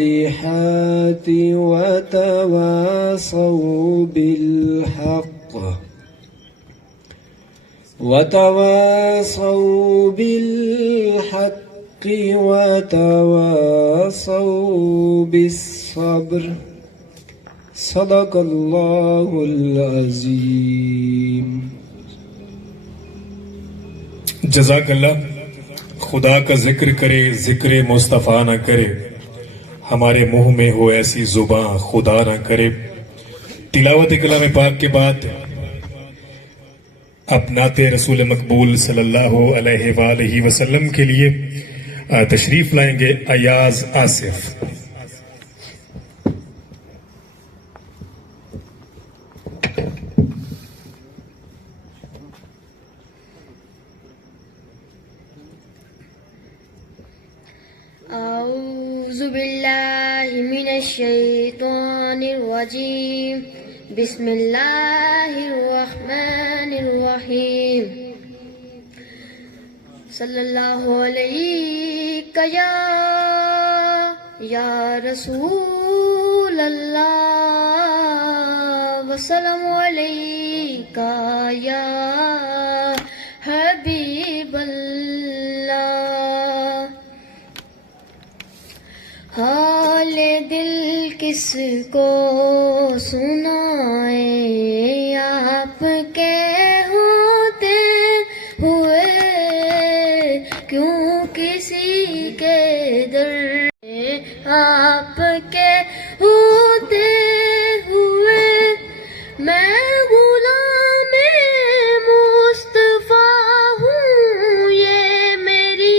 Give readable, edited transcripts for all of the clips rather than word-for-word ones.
الصالحات وتواصوا بالحق وتواصوا بالصبر صدق اللہ العظیم۔ جزاک اللہ۔ خدا کا ذکر کرے ذکر مصطفیٰ نہ کرے، ہمارے منہ میں ہو ایسی زباں خدا نہ کرے۔ تلاوت کلام پاک کے بعد اب نعت رسول مقبول صلی اللہ علیہ وآلہ وسلم کے لیے تشریف لائیں گے ایاز آصف۔ اعوذ باللہ من الشیطان الرجیم، بسم اللہ الرحمن الرحیم۔ صلی اللہ علیہ یا رسول اللہ، وسلم علیہ یا حبیب اللہ۔ حال دل کس کو سنائیں، آپ کے ہوتے ہوئے کیوں کسی کے در، آپ کے ہوتے ہوئے میں غلام مصطفیٰ ہوں، یہ میری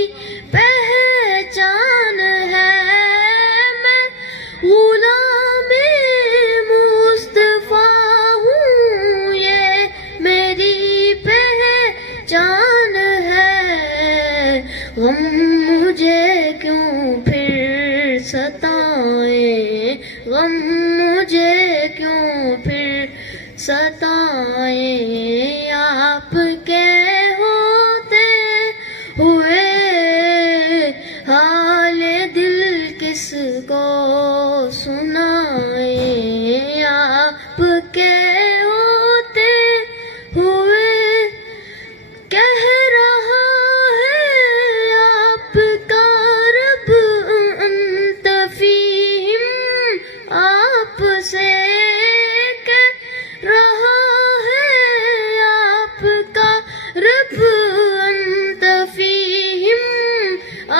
پہچان ہے، میں غلام مصطفیٰ ہوں، یہ میری پہچان ہے۔ غم مجھے کیوں پھر ستائیں، غم مجھے کیوں پھر ستائیں، آپ کے ہوتے ہوئے حال دل کس کو سنائیں، آپ کے ہوتے ہوئے کہہ رہا ہے آپ کا رب انت فیہم، آپ سے کہہ رہا ہے آپ کا رب انت فیہم،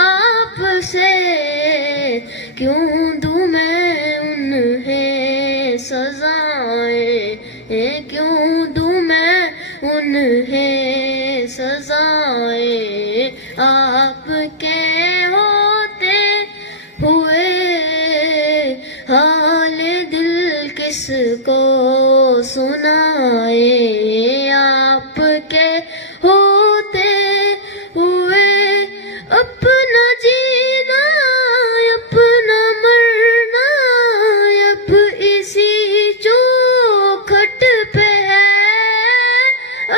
آپ سے کیوں دوں میں انہیں سزائیں، کیوں دوں میں انہیں سزائیں، آپ کے ہوتے ہوئے حال دل کس کو سنائیں، آپ کے ہوتے ہوئے اپنا جینا اپنا مرنا اب اسی چوکھٹ پہ ہے،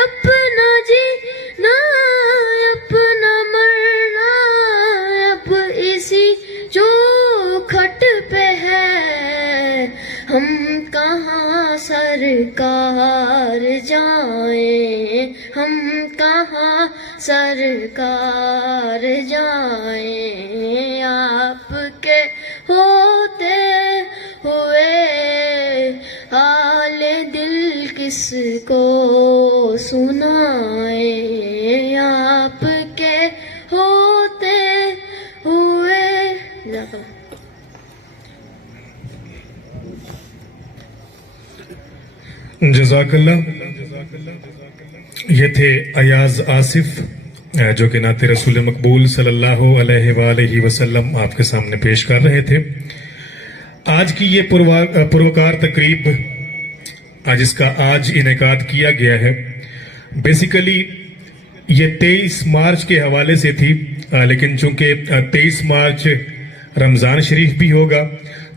اپنا جینا اپنا مرنا اب اسی چوکھٹ پہ ہے۔ ہم کہاں سرکار جائیں، ہم کہاں سرکار جائیں، آپ کے ہوتے ہوئے حال دل کس کو سنائیں، آپ کے ہوتے ہوئے۔ جزاک اللہ۔ یہ تھے ایاز آصف جو کہ نعت رسول مقبول صلی اللہ علیہ وآلہ وسلم آپ کے سامنے پیش کر رہے تھے۔ آج کی یہ پروکار تقریب جس کا آج انعقاد کیا گیا ہے، بیسیکلی یہ 23 مارچ کے حوالے سے تھی، لیکن چونکہ 23 مارچ رمضان شریف بھی ہوگا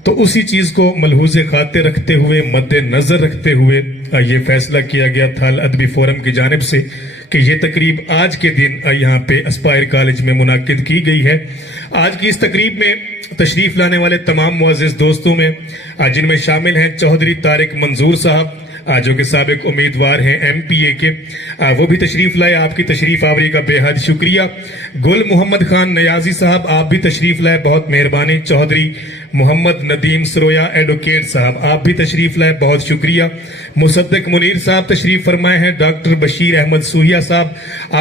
تو اسی چیز کو ملحوظ خاطر رکھتے ہوئے، مد نظر رکھتے ہوئے یہ فیصلہ کیا گیا تھا ادبی فورم کی جانب سے کہ یہ تقریب آج کے دن یہاں پہ اسپائر کالج میں منعقد کی گئی ہے۔ آج کی اس تقریب میں تشریف لانے والے تمام معزز دوستوں میں جن میں شامل ہیں چودھری طارق منظور صاحب جو کہ سابق امیدوار ہیں MPA کے، وہ بھی تشریف لائے، آپ کی تشریف آوری کا بے حد شکریہ۔ گل محمد خان نیازی صاحب آپ بھی تشریف لائے، بہت مہربانی۔ چودھری محمد ندیم سرویا ایڈوکیٹ صاحب آپ بھی تشریف لائے، بہت شکریہ۔ مصدق منیر صاحب تشریف فرمائے ہیں۔ ڈاکٹر بشیر احمد سوہیا صاحب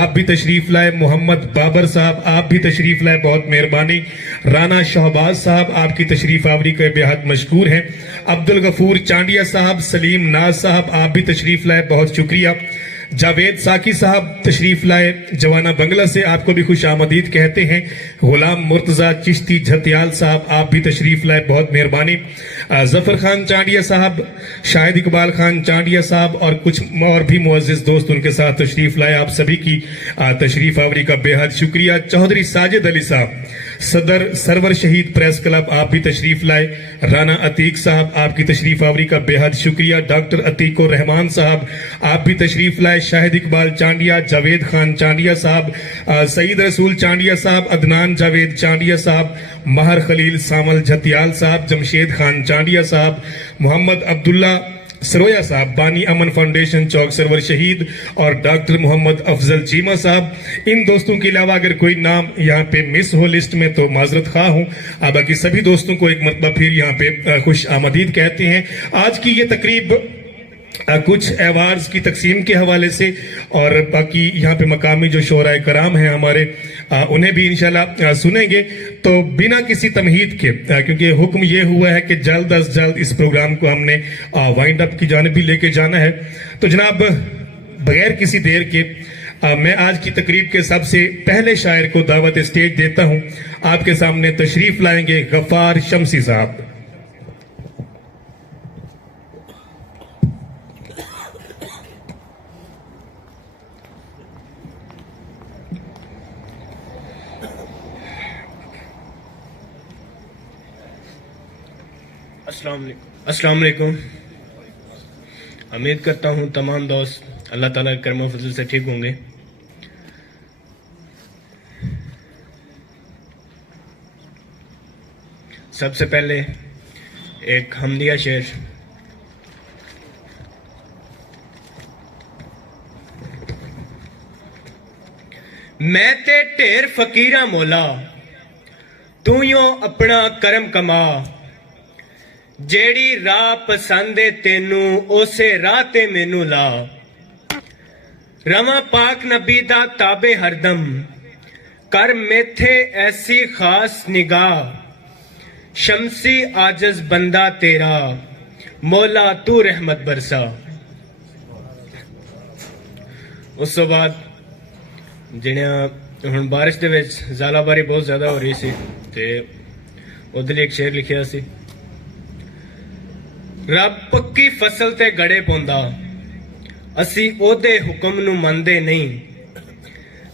آپ بھی تشریف لائے۔ محمد بابر صاحب آپ بھی تشریف لائے، بہت مہربانی۔ رانا شہباز صاحب آپ کی تشریف آوری کا بے حد مشکور ہیں۔ عبدالغفور چانڈیا صاحب، سلیم ناز صاحب آپ بھی تشریف لائے، بہت شکریہ۔ جاوید ساکی صاحب تشریف لائے جوانہ بنگلہ سے، آپ کو بھی خوش آمدید کہتے ہیں۔ غلام مرتضی چشتی جھتیال صاحب آپ بھی تشریف لائے، بہت مہربانی۔ ظفر خان چانڈیا صاحب، شاہد اقبال خان چانڈیا صاحب اور کچھ اور بھی معزز دوست ان کے ساتھ تشریف لائے، آپ سبھی کی تشریف آوری کا بے حد شکریہ۔ چودھری ساجد علی صاحب صدر سرور شہید پریس کلب آپ بھی تشریف لائے۔ رانا عتیق صاحب آپ کی تشریف آوری کا بے حد شکریہ۔ ڈاکٹر عتیق الرحمان صاحب آپ بھی تشریف لائے۔ شاہد اقبال چانڈیا، جاوید خان چانڈیا صاحب، سعید رسول چانڈیا صاحب، عدنان جاوید چانڈیا صاحب، مہر خلیل سامل جھتیال صاحب، جمشید خان چانڈیا صاحب، محمد عبداللہ سرویا صاحب، بانی امن فاؤنڈیشن چوک سرور شہید، اور ڈاکٹر محمد افضل چیمہ صاحب۔ ان دوستوں کے علاوہ اگر کوئی نام یہاں پہ مس ہو لسٹ میں تو معذرت خواہ ہوں، باقی سبھی دوستوں کو ایک مرتبہ پھر یہاں پہ خوش آمدید کہتے ہیں۔ آج کی یہ تقریب کچھ ایوارڈز کی تقسیم کے حوالے سے اور باقی یہاں پہ مقامی جو شعراء کرام ہیں ہمارے انہیں بھی انشاءاللہ سنیں گے، تو بنا کسی تمہید کے، کیونکہ حکم یہ ہوا ہے کہ جلد از جلد اس پروگرام کو ہم نے وائنڈ اپ کی جانب بھی لے کے جانا ہے، تو جناب بغیر کسی دیر کے میں آج کی تقریب کے سب سے پہلے شاعر کو دعوت اسٹیج دیتا ہوں۔ آپ کے سامنے تشریف لائیں گے غفار شمسی صاحب۔ السلام علیکم۔ امید کرتا ہوں تمام دوست اللہ تعالیٰ کے کرم و فضل سے ٹھیک ہوں گے۔ سب سے پہلے ایک حمدیہ شعر۔ میں تے ڈھیر فقیراں مولا، تو یوں اپنا کرم کما، جیڑی راہ پسند تینوں اسے راہ تے مینوں لا، رواں پاک نبی دا تابع ہردم، کر میتھے ایسی خاص نگاہ، شمسی عاجز بندہ تیرا، مولا تو رحمت برسا۔ اس تو بعد جنہاں ہن بارش دے وچ زالہ باری بہت زیادہ ہو رہی سی تے ادھر ایک شعر لکھیا سی۔ رب پکی فصل تے گڑے پوندا، اسی او دے حکم نو مندے نہیں،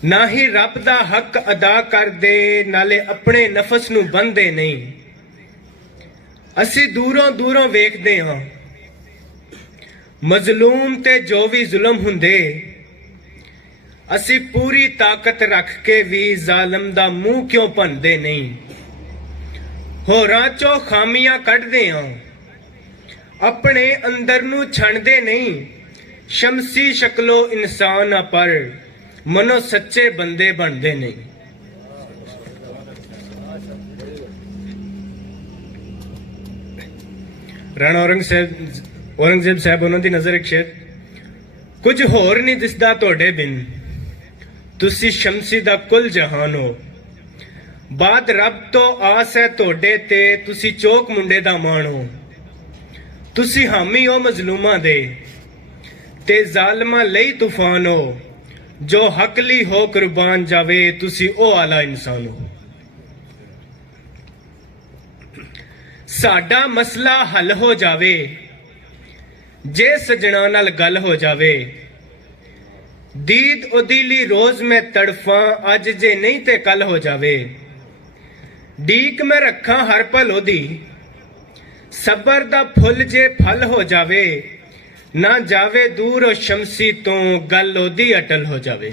نہ ہی رب دا حق ادا کر دے، نالے اپنے نفس نو بندے نہیں۔ اسی دوروں دوروں ویکھ دے ہاں مظلوم تے جو بھی ظلم ہندے، اسی پوری طاقت رکھ کے بھی ظالم دا منہ کیوں پندے نہیں۔ ہو رانچو خامیاں کٹ دے ہاں اپنے اندر نو چھن دے نہیں، شمسی شکلو انسان پر منو سچے بندے بن دے نہیں۔ رانا اورنگزیب صاحب انہوں دی نظر ایک شعر۔ کچھ ہور نہیں دسدا توڑے بن، تسی شمسی دا کل جہان ہو، بعد رب تو آس ہے توڑے تے، تسی چوک منڈے دا مان ہو، تسی حامی ہو مظلوماں دے تے ظالماں لئی طوفان ہو، جو حق لی ہو قربان جاوے، تسی او اعلیٰ انسان ہو۔ ساڈا مسئلہ حل ہو جاوے جے سجنا نال گل ہو جاوے، دید ادیلی روز میں تڑفاں، اج جے نہیں تے کل ہو جاوے، ڈیک میں رکھاں ہر پل ہو دی، صبر دا پھل جے پھل ہو جاوے، ਨਾ ਜਾਵੇ ਦੂਰ ਉਹ ਸ਼ਮਸੀ ਤੋਂ ਗੱਲ ਉਹਦੀ ਅਟਲ ਹੋ ਜਾਵੇ।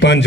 5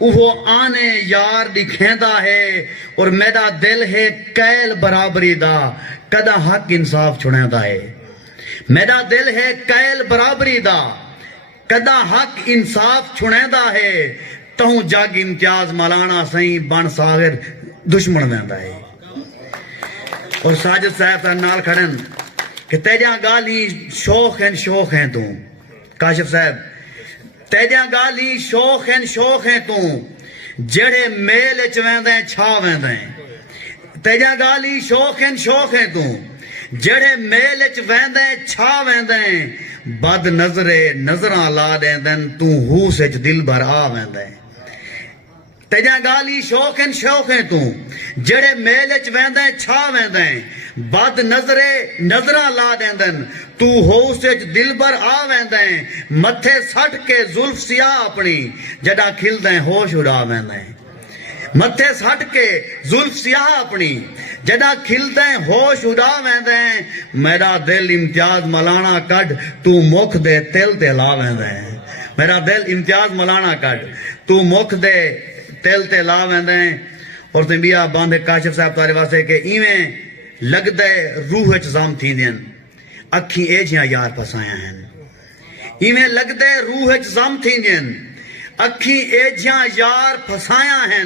وہ آنے یار دکھیندا ہے اور میرا دل ہے کیل برابری دا کدا حق انصاف چھڑیندا ہے میرا دل ہے کیل برابری دا کدا حق انصاف چھڑیندا ہے تہوں جگ امتیاز ملانا سائیں بن ساغر دشمن ویندا ہے اور ساجد صاحب تا نال کھڑن کہ تیجاں گالی شوق ہیں تو کاشف صاحب تیجاں گالی شوق ہیں تو جڑے میل اچ ویندیں چھا ویندیں تیجاں گالی شوق ہیں تو جڑے میل اچ ویندیں چھا ویندیں بد نظرے نظراں لا دیندن تو ہوس اچ دل بھر آ ویندیں تیجاں گالی شوق ہیں تو جڑے میل اچ ویندیں چھا ویندیں بد نظرے نظراں لا دیندن تو ہوس اچ دل بھر آ ویندیں متھے سٹ کے زلف سیاہ اپنی جڑا کھلدیں ہوش اڑا ویندیں متھے سٹ کے زلف سیاہ اپنی جڑا کھلدیں ہوش اڑا ویندیں میرا دل امتیاز ملانا کڈ تو مکھ دے تل تے لا ویندیں میرا دل امتیاز ملانا کڈ تو مکھ دے تل تے لا ویندیں اور تنبیہ باندھے کاشف صاحب تارے واسطے کہ ایویں لگدے روح اچ زام تھیندین اکھیں ایجیاں یار پسایا ہیں ایویں لگدے روح اچ زام تھیندین اکھیں ایجیاں یار پسایا ہیں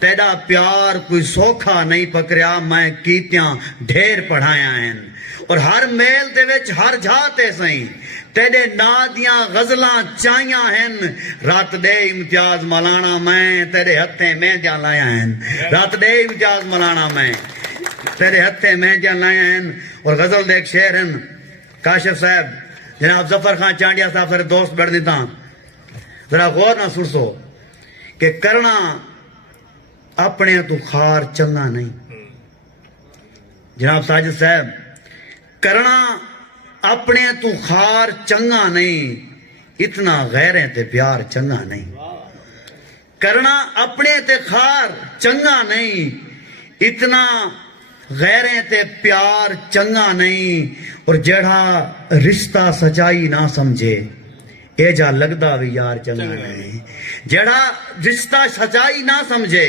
تیرا پیار کوئی سوکھا نہیں پکڑیا میں کیتیاں ڈھیر پڑھایا ہیں اور ہر میل دے وچ ہر جھاتے سائیں تیرے نادیاں غزلاں چائیاں ہیں رات دے امتیاز ملانا میں تیرے ہتھیں مہندیاں لایا ہیں رات دے امتیاز ملانا میں تیرے ہتھیں مہندیاں لایا ہیں اور غزل دے ایک شعر ہیں کاشف صاحب جناب ظفر خان چانڈیا صاحب سارے دوست بیٹھ دیتا ذرا غور نہ سرسو کہ کرنا اپنے تو خار چنگا نہیں جناب ساجد صاحب کرنا اپنے تو خار چنگا نہیں اتنا غیریں تے پیار چنگا نہیں کرنا اپنے تے خار چنگا نہیں اتنا غیریں تے پیار چنگا نہیں اور جڑا رشتہ سچائی نہ سمجھے اے جا لگدا بھی یار چنگا نہیں جڑا رشتہ سچائی نہ سمجھے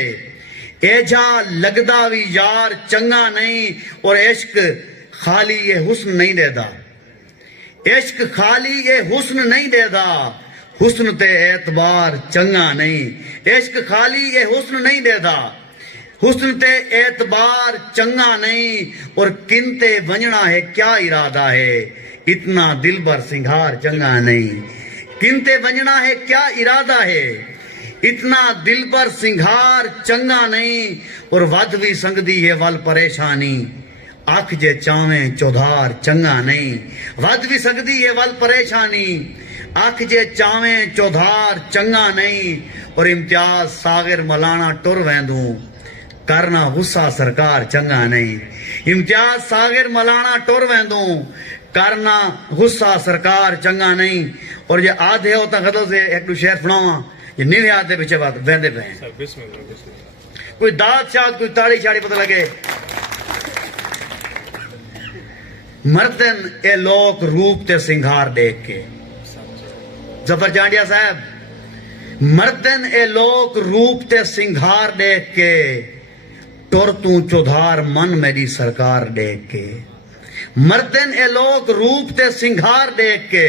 اے جا لگدا بھی یار چنگا نہیں اور عشق خالی یہ حسن نہیں دے دا عشق خالی یہ حسن نہیں دے دا حسن تے اعتبار چنگا نہیں عشق خالی یہ حسن نہیں دے دا حسن تے اعتبار چنگا نہیں اور کنتے ونجنا ہے کیا ارادہ ہے اتنا دل بر سنگھار چنگا نہیں کنتے ونجنا ہے کیا ارادہ ہے اتنا دل پر سنگھار چنگا نہیں اور ود بھی سنگدی ہے ول پریشانی آنکھ جے چاویں چودھار چنگا نہیں ود بھی سکتی ہے ول پریشانی آنکھ جے چاویں چودھار چنگا نہیں اور امتیاز ساغر ملانا ٹر ویندوں کرنا غصہ سرکار چنگا نہیں امتیاز ساغر ملانا ٹر ویندوں کرنا غصہ سرکار چنگا نہیں اور یہ آدھے ہوتا غزل سے ایک دو شعر سناواں یہ نیوے آدھے پیچھے بات ویندے پہ ہیں کوئی داد شاد کوئی تاڑی شاڑی پتہ لگے مردن اے لوگ روپ تے سنگھار دیکھ کے ظفر چانڈیا صاحب مردن اے لوگ روپ تے سنگھار دیکھ کے ٹر توں چودھار من میری سرکار دیکھ کے مردن اے لوگ روپ تے سنگھار دیکھ کے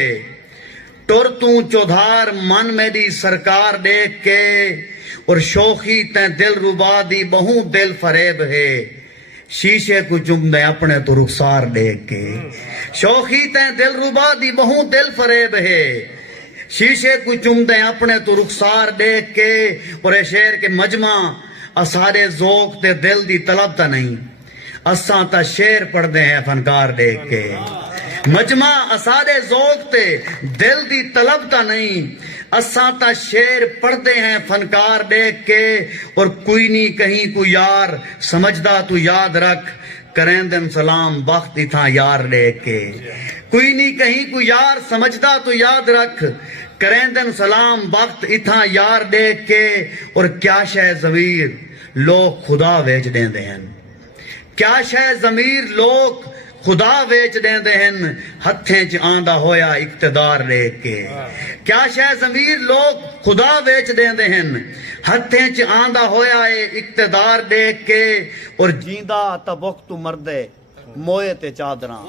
ٹر توں چودھار من میری سرکار دیکھ کے اور شوخی تے دل ربا دی بہوں دل فریب ہے شیشے کو چم دے اپنے تو رخسار دیکھ کے شوخی تے دل ربا دی بہوں دل فریب ہے شیشے کو چم دے اپنے تو رخسار دیکھ کے اور اے شعر کے مجمع اسارے ذوق تے دل دی طلب تا نہیں اساں تا شعر پڑھ دے ہیں فنکار دیکھ کے مجمع اسارے ذوق تے دل دی طلب تا نہیں اساں تا شعر پڑھتے ہیں فنکار دیکھ کے اور کوئی نہیں کہیں کو یار سمجھدا تو یاد رکھ کریں دن سلام بخت اتھا یار دیکھ کے کوئی نہیں کہیں کو یار سمجھدا تو یاد رکھ کریں دن سلام بخت اتھا یار دیکھ کے اور کیا شے ضمیر لوگ خدا ویچ دیں دے ہیں کیا شے ضمیر لوگ خدا ویچ دیں دے ہیں ہتھیں چ آندہ ہویا اقتدار دیکھ کے کیا شے ضمیر لوگ خدا ویچ دیں دے ہیں ہتھیں چ آندا ہویا ہے اقتدار دیکھ کے، اور جیندا تا بخ تو مردے موئے تے چادراں،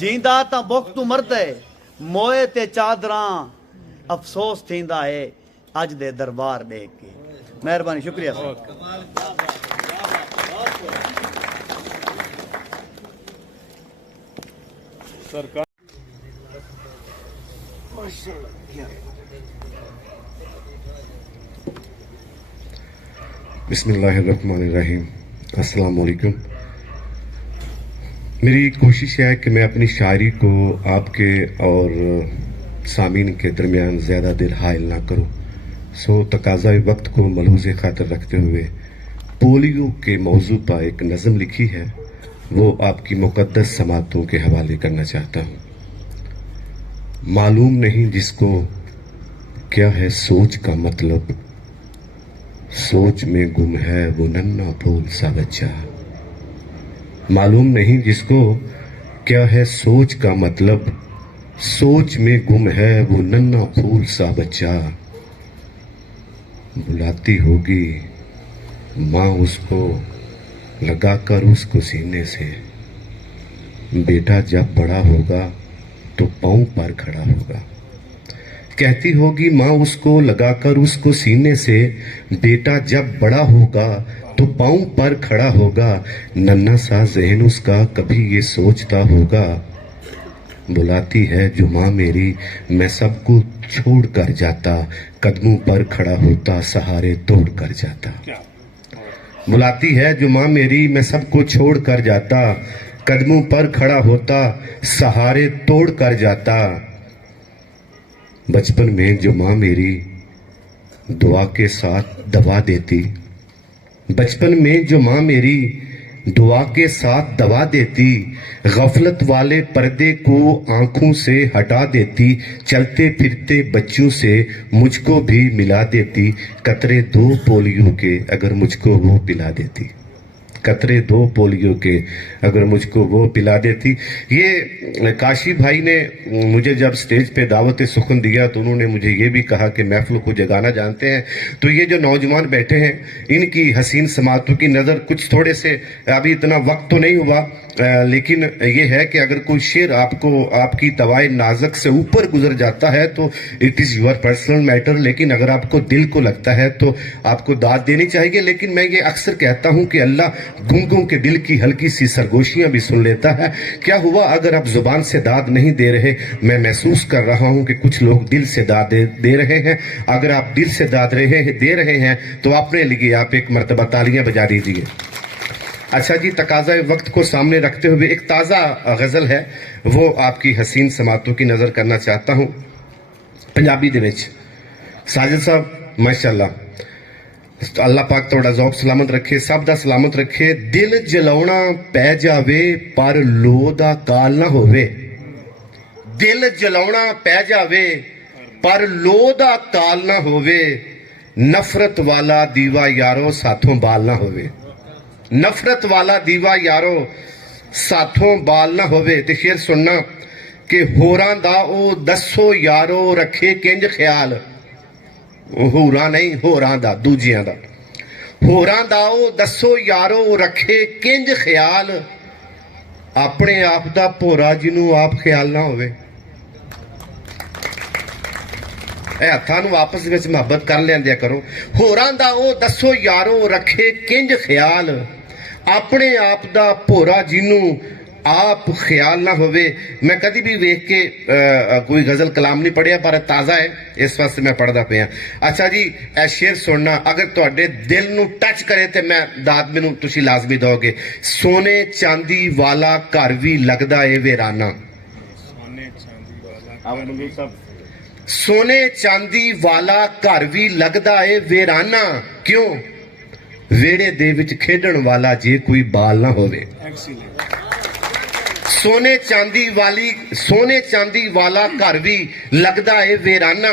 جیندا تا بخ تو مردے موئے تے چادراں، افسوس تھیندا ہے اج دے دربار دیکھ کے۔ مہربانی، شکریہ سر۔ بسم اللہ الرحمن الرحیم۔ السلام علیکم۔ میری کوشش ہے کہ میں اپنی شاعری کو آپ کے اور سامعین کے درمیان زیادہ دیر حائل نہ کروں، سو تقاضۂ وقت کو ملحوظ خاطر رکھتے ہوئے پولیو کے موضوع پر ایک نظم لکھی ہے، وہ آپ کی مقدس سماعتوں کے حوالے کرنا چاہتا ہوں۔ معلوم نہیں جس کو کیا ہے سوچ کا مطلب، سوچ میں گم ہے وہ ننھا پھول سا بچہ۔ معلوم نہیں جس کو کیا ہے سوچ کا مطلب، سوچ میں گم ہے وہ ننھا پھول سا بچہ۔ بلاتی ہوگی ماں اس کو لگا کر اس کو سینے سے، بیٹا جب بڑا ہوگا تو پاؤں پر کھڑا ہوگا۔ کہتی ہوگی ماں اس کو لگا کر اس کو سینے سے، بیٹا جب بڑا ہوگا تو پاؤں پر کھڑا ہوگا۔ ننھا سا ذہن اس کا کبھی یہ سوچتا ہوگا، بلاتی ہے جو ماں میری میں سب کو چھوڑ کر جاتا، قدموں پر کھڑا ہوتا سہارے توڑ کر جاتا۔ بلاتی ہے جو ماں میری میں سب کو چھوڑ کر جاتا، قدموں پر کھڑا ہوتا سہارے توڑ کر جاتا۔ بچپن میں جو ماں میری دعا کے ساتھ دوا دیتی، بچپن میں جو ماں میری دعا کے ساتھ دوا دیتی، غفلت والے پردے کو آنکھوں سے ہٹا دیتی، چلتے پھرتے بچوں سے مجھ کو بھی ملا دیتی، قطرے 2 پولیو کے اگر مجھ کو وہ پلا دیتی، قطرے 2 پولیو کے اگر مجھ کو وہ پلا دیتی۔ یہ کاشی بھائی نے مجھے جب سٹیج پہ دعوت سخن دیا تو انہوں نے مجھے یہ بھی کہا کہ محفل کو جگانا جانتے ہیں، تو یہ جو نوجوان بیٹھے ہیں ان کی حسین سماعتوں کی نظر کچھ تھوڑے سے، ابھی اتنا وقت تو نہیں ہوا، لیکن یہ ہے کہ اگر کوئی شعر آپ کو آپ کی توائے نازک سے اوپر گزر جاتا ہے تو it is your personal matter, لیکن اگر آپ کو دل کو لگتا ہے تو آپ کو داد دینی چاہیے۔ لیکن میں یہ اکثر کہتا ہوں کہ اللہ گنگوں کے دل کی ہلکی سی سرگوشیاں بھی سن لیتا ہے۔ کیا ہوا اگر آپ زبان سے داد نہیں دے رہے؟ میں محسوس کر رہا ہوں کہ کچھ لوگ دل سے داد دے رہے ہیں۔ اگر آپ دل سے داد دے رہے ہیں تو اپنے لیے آپ ایک مرتبہ تالیاں بجا دیجیے۔ اچھا جی، تقاضۂ وقت کو سامنے رکھتے ہوئے ایک تازہ غزل ہے، وہ آپ کی حسین سماعتوں کی نظر کرنا چاہتا ہوں پنجابی دے وچ۔ ساجد صاحب ماشاءاللہ، اللہ پاک توڑا ذوق سلامت رکھے، سب دا سلامت رکھے۔ دل جلاؤنا پہ جاوے پر لو دا کال نہ ہووے، دل جلاؤنا پہ جاوے پر لو دا کال نہ ہووے، نفرت والا دیوا یارو ساتھوں بال نہ ہووے، نفرت والا دیوا یارو ساتھوں بال نہ ہووے۔ تے شعر سننا کہ ہوراں دا او دسو یارو رکھے کنج خیال، ہوراں نہیں ہوراں دا دوجیاں دا، ہوراں دا او دسو یارو رکھے کنج خیال، اپنے آپ دا پورا جنوں آپ خیال نہ ہوئے۔ اے ہتھاں نوں آپس وچ محبت کر لیندیا کرو۔ ہوراں دا او دسو یارو رکھے کنج خیال، اپنے آپ دا پورا جنوں آپ خیال نہ ہوئے۔ میں کدی بھی ویکھ کے کوئی غزل کلام نہیں پڑھیا، پر تازہ ہے اس واسطے میں پڑھدا پیا۔ اچھا جی، اے شعر سننا، اگر تواڈے دل نوں ٹچ کرے تے میں داد مینوں تسی لازمی دو گے۔ سونے چاندی والا گھر وی لگدا اے ویرانہ، سونے چاندی والا گھر وی لگدا اے ویرانہ، کیوں؟ ویڑے دے وچ کھیڈن والا جے کوئی بال نہ ہوئے۔ سونے چاندی والا گھر وی لگدا اے ویرانہ،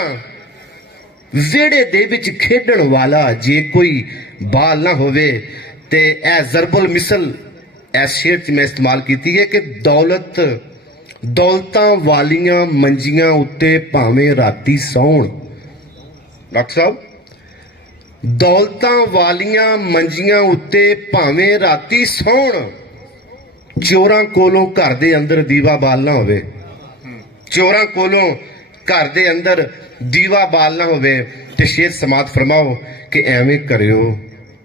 ویڑے دے وچ کھیڈن والا جے کوئی بال نہ ہوئے۔ تے اے ضرب المثل اس شعر میں استعمال کیتی ہے کہ دولتاں والیاں منجیاں اتے پاویں راتی سون۔ ڈاکٹر صاحب، ਦੌਲਤਾਂ ਵਾਲੀਆਂ ਮੰਜੀਆਂ ਉੱਤੇ ਭਾਵੇਂ ਰਾਤੀ ਸੌਣ, ਚੋਰਾਂ ਕੋਲੋਂ ਘਰ ਦੇ ਅੰਦਰ ਦੀਵਾ ਬਾਲਣਾ ਹੋਵੇ, ਚੋਰਾਂ ਕੋਲੋਂ ਘਰ ਦੇ ਅੰਦਰ ਦੀਵਾ ਬਾਲਣਾ ਹੋਵੇ। ਤੇ ਸ਼ੇਰ ਸਮਾਤ ਫਰਮਾਓ ਕਿ ਐਵੇਂ ਕਰਿਓ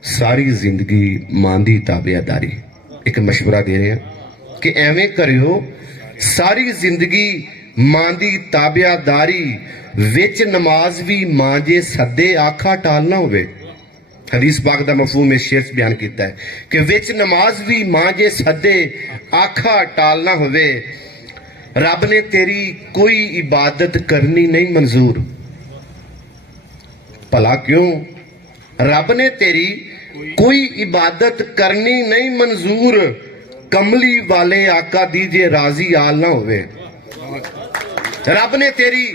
ਸਾਰੀ ਜ਼ਿੰਦਗੀ ਮਾਂ ਦੀ ਤਾਬਿਆਦਾਰੀ। ਇੱਕ ਮਸ਼ਵਰਾ ਦੇ ਰਹੇ ਹਾਂ ਕਿ ਐਵੇਂ ਕਰਿਓ ਸਾਰੀ ਜ਼ਿੰਦਗੀ ਮਾਂ ਦੀ ਤਾਬਿਆਦਾਰੀ, ਵਿੱਚ ਨਮਾਜ਼ ਵੀ ਮਾਂ ਜੇ ਸੱਦੇ ਆਖਾ ਟਾਲਣਾ ਹੋਵੇ। ਹਦੀਸ ਪਾਕ ਦਾ ਮਫਹੂਮ ਇਸ ਸ਼ੇਰ 'ਚ ਬਿਆਨ ਕੀਤਾ ਹੈ ਕਿ ਵਿੱਚ ਨਮਾਜ਼ ਵੀ ਮਾਂ ਜੇ ਸੱਦੇ ਆਖਾ ਟਾਲਣਾ ਹੋਵੇ। ਰੱਬ ਨੇ ਤੇਰੀ ਕੋਈ ਇਬਾਦਤ ਕਰਨੀ ਨਹੀਂ ਮਨਜ਼ੂਰ। ਭਲਾ ਕਿਉਂ? ਰੱਬ ਨੇ ਤੇਰੀ ਕੋਈ ਇਬਾਦਤ ਕਰਨੀ ਨਹੀਂ ਮਨਜ਼ੂਰ, ਕਮਲੀ ਵਾਲੇ ਆਕਾ ਦੀ ਜੇ ਰਾਜ਼ੀ ਆਲ ਨਾ ਹੋਵੇ। ਰੱਬ ਨੇ ਤੇਰੀ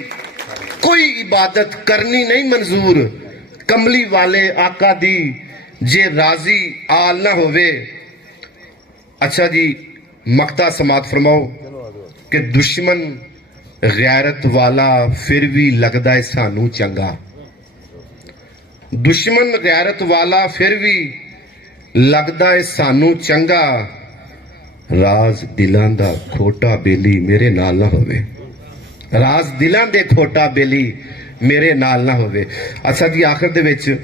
ਕੋਈ ਇਬਾਦਤ ਕਰਨੀ ਨਹੀਂ ਮਨਜ਼ੂਰ, ਕਮਲੀ ਵਾਲੇ ਆਕਾ ਦੀ ਜੇ ਰਾਜ਼ੀ ਆਲ ਨਾ ਹੋਵੇ। ਅੱਛਾ ਜੀ, ਮਕਤਾ ਸਮਾਤ ਫਰਮਾਓ ਕਿ ਦੁਸ਼ਮਨ ਗੈਰਤ ਵਾਲਾ ਫਿਰ ਵੀ ਲੱਗਦਾ ਹੈ ਸਾਨੂੰ ਚੰਗਾ। ਦੁਸ਼ਮਨ ਗੈਰਤ ਵਾਲਾ ਫਿਰ ਵੀ ਲੱਗਦਾ ਹੈ ਸਾਨੂੰ ਚੰਗਾ। ਰਾਜ਼ ਦਿਲਾਂ ਦਾ ਖੋਟਾ ਬੇਲੀ ਮੇਰੇ ਨਾਲ ਨਾ ਹੋਵੇ, ਰਾਜ਼ ਦਿਲਾਂ ਦੇ ਖੋਟਾ ਬੇਲੀ ਮੇਰੇ ਨਾਲ ਨਾ ਹੋਵੇ। ਅੱਛਾ ਜੀ, ਆਖਰ ਦੇ ਵਿੱਚ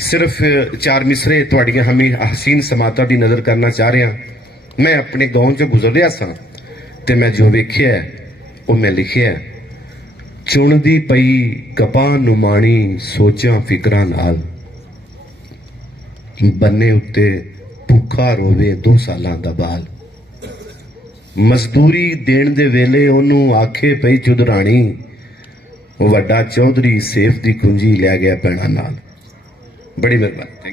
ਸਿਰਫ 4 ਮਿਸਰੇ ਤੁਹਾਡੀਆਂ ਹਸੀਨ ਸਮਾਤਾਂ ਦੀ ਨਜ਼ਰ ਕਰਨਾ ਚਾਹ ਰਿਹਾ। ਮੈਂ ਆਪਣੇ ਗਾਉਂ 'ਚੋਂ ਗੁਜ਼ਰ ਰਿਹਾ ਸਾਂ ਤੇ ਮੈਂ ਜੋ ਵੇਖਿਆ ਉਹ ਮੈਂ ਲਿਖਿਆ। ਚੁਣਦੀ ਪਈ ਕਪਾਹ ਨੁਮਾਣੀ ਸੋਚਾਂ ਫਿਕਰਾਂ ਨਾਲ, ਬੰਨੇ ਉੱਤੇ ਭੁੱਖਾ ਰੋਵੇ 2 ਸਾਲਾਂ ਦਾ ਬਾਲ। ਮਜ਼ਦੂਰੀ ਦੇਣ ਦੇ ਵੇਲੇ ਉਹਨੂੰ ਆਖੇ ਪਈ ਚੁਦਰਾਣੀ, ਵੱਡਾ ਚੌਧਰੀ ਸੇਫ ਦੀ ਕੁੰਜੀ ਲੈ ਗਿਆ ਪੈਣਾ ਨਾਲ। ਬੜੀ ਮਿਹਰਬਾਨੀ।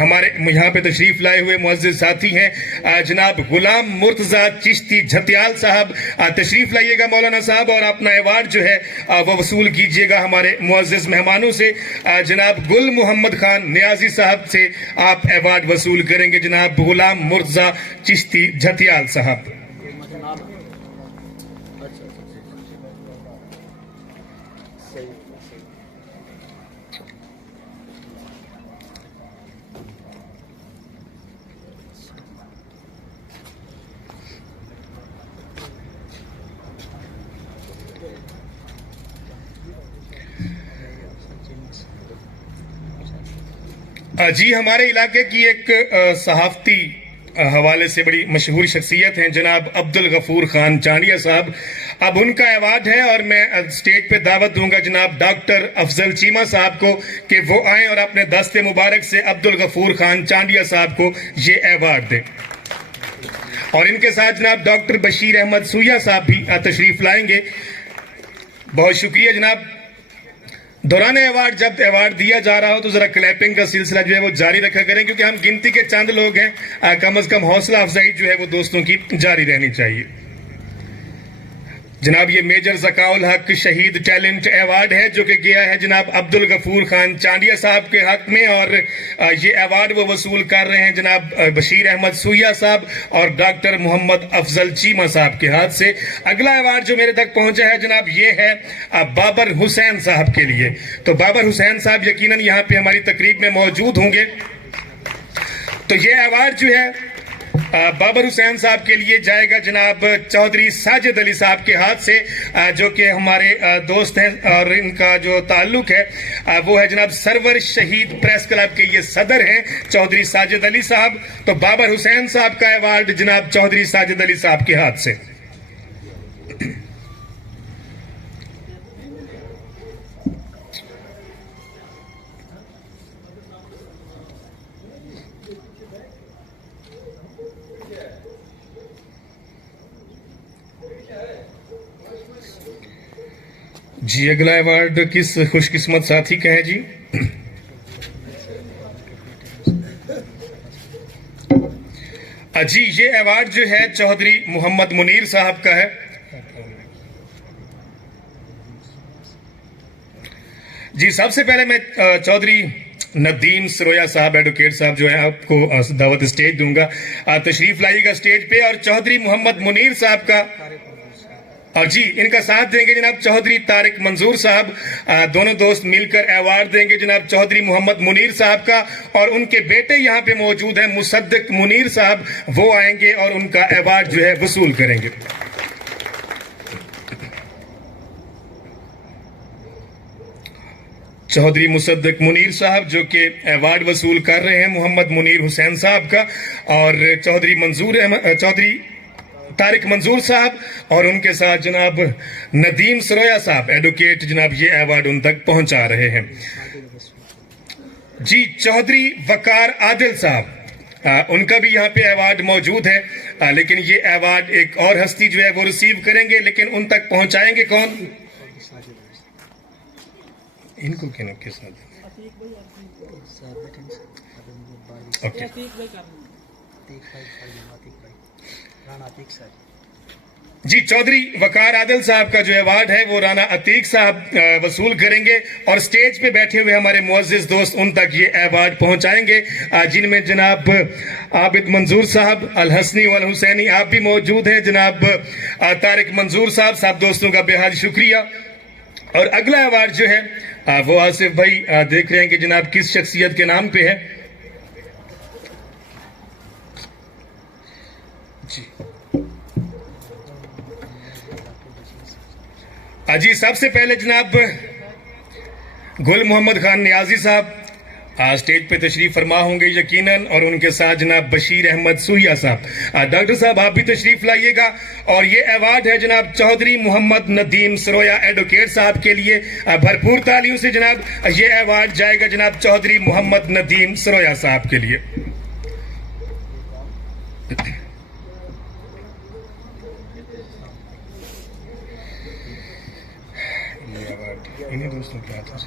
ہمارے یہاں پہ تشریف لائے ہوئے معزز ساتھی ہیں جناب غلام مرتضیٰ چشتی جھتیال صاحب، تشریف لائیے گا مولانا صاحب، اور اپنا ایوارڈ جو ہے وہ وصول کیجیے گا ہمارے معزز مہمانوں سے۔ جناب گل محمد خان نیازی صاحب سے آپ ایوارڈ وصول کریں گے، جناب غلام مرتضیٰ چشتی جھتیال صاحب۔ جی ہمارے علاقے کی ایک صحافتی حوالے سے بڑی مشہور شخصیت ہیں جناب عبد الغفور خان چانڈیا صاحب، اب ان کا ایوارڈ ہے، اور میں اسٹیج پہ دعوت دوں گا جناب ڈاکٹر افضل چیمہ صاحب کو کہ وہ آئیں اور اپنے دست مبارک سے عبد الغفور خان چانڈیا صاحب کو یہ ایوارڈ دیں، اور ان کے ساتھ جناب ڈاکٹر بشیر احمد سویا صاحب بھی تشریف لائیں گے۔ بہت شکریہ جناب۔ دوران ایوارڈ جب ایوارڈ دیا جا رہا ہو تو ذرا کلیپنگ کا سلسلہ جو ہے وہ جاری رکھا کریں، کیونکہ ہم گنتی کے چند لوگ ہیں، کم از کم حوصلہ افزائی جو ہے وہ دوستوں کی جاری رہنی چاہیے۔ جناب یہ میجر ذکاء الحق شہید ٹیلنٹ ایوارڈ ہے جو کہ گیا ہے جناب عبد الغفور خان چانڈیا صاحب کے حق میں، اور یہ ایوارڈ وہ وصول کر رہے ہیں جناب بشیر احمد سویا صاحب اور ڈاکٹر محمد افضل چیمہ صاحب کے ہاتھ سے۔ اگلا ایوارڈ جو میرے تک پہنچا ہے جناب یہ ہے بابر حسین صاحب کے لیے، تو بابر حسین صاحب یقیناً یہاں پہ ہماری تقریب میں موجود ہوں گے۔ تو یہ ایوارڈ جو ہے بابر حسین صاحب کے لیے جائے گا جناب چودھری ساجد علی صاحب کے ہاتھ سے، جو کہ ہمارے دوست ہیں، اور ان کا جو تعلق ہے وہ ہے جناب سرور شہید پریس کلب کے یہ صدر ہیں چودھری ساجد علی صاحب۔ تو بابر حسین صاحب کا ایوارڈ جناب چودھری ساجد علی صاحب کے ہاتھ سے۔ جی اگلا ایوارڈ کس خوش قسمت ساتھی کا ہے؟ جی جی یہ ایوارڈ جو ہے چودھری محمد منیر صاحب کا ہے۔ جی سب سے پہلے میں چودھری ندیم سرویا صاحب ایڈوکیٹ صاحب جو ہے آپ کو دعوت اسٹیج دوں گا، تشریف لائیے گا اسٹیج پہ، اور چودھری محمد منیر صاحب کا، اور جی ان کا ساتھ دیں گے جناب چودھری طارق منظور صاحب، دونوں دوست مل کر ایوارڈ دیں گے جناب چودھری محمد منیر صاحب کا، اور ان کے بیٹے یہاں پہ موجود ہیں مصدق منیر صاحب، وہ آئیں گے اور ان کا ایوارڈ جو ہے وصول کریں گے۔ چودھری مصدق منیر صاحب جو کہ ایوارڈ وصول کر رہے ہیں محمد منیر حسین صاحب کا، اور چودھری طارق منظور صاحب اور ان کے ساتھ جناب ندیم سرویا صاحب ایڈوکیٹ جناب یہ ایوارڈ ان تک پہنچا رہے ہیں۔ جی چودھری وقار عادل صاحب، ان کا بھی یہاں پہ ایوارڈ موجود ہے، لیکن یہ ایوارڈ ایک اور ہستی جو ہے وہ ریسیو کریں گے، لیکن ان تک پہنچائیں گے کون؟ ان کو کیا نام کے ساتھ؟ جی چودھری وقار عادل صاحب کا جو ایوارڈ ہے وہ رانا عتیق صاحب وصول کریں گے، اور سٹیج پہ بیٹھے ہوئے ہمارے معزز دوست ان تک یہ ایوارڈ پہنچائیں گے، جن میں جناب عابد منظور صاحب، الحسنی والحسینی آپ بھی موجود ہیں، جناب طارق منظور صاحب، سب دوستوں کا بے حد شکریہ۔ اور اگلا ایوارڈ جو ہے وہ آصف بھائی دیکھ رہے ہیں کہ جناب کس شخصیت کے نام پہ ہے۔ جی سب سے پہلے جناب گل محمد خان نیازی صاحب اسٹیج پہ تشریف فرما ہوں گے یقیناً، اور ان کے ساتھ جناب بشیر احمد سویا صاحب۔ ڈاکٹر صاحب آپ بھی تشریف لائیے گا، اور یہ ایوارڈ ہے جناب چودھری محمد ندیم سرویا ایڈوکیٹ صاحب کے لیے، بھرپور تالیوں سے جناب یہ ایوارڈ جائے گا جناب چودھری محمد ندیم سرویا صاحب کے لیے۔ انہیں دوستوں کے ہاتھوں سے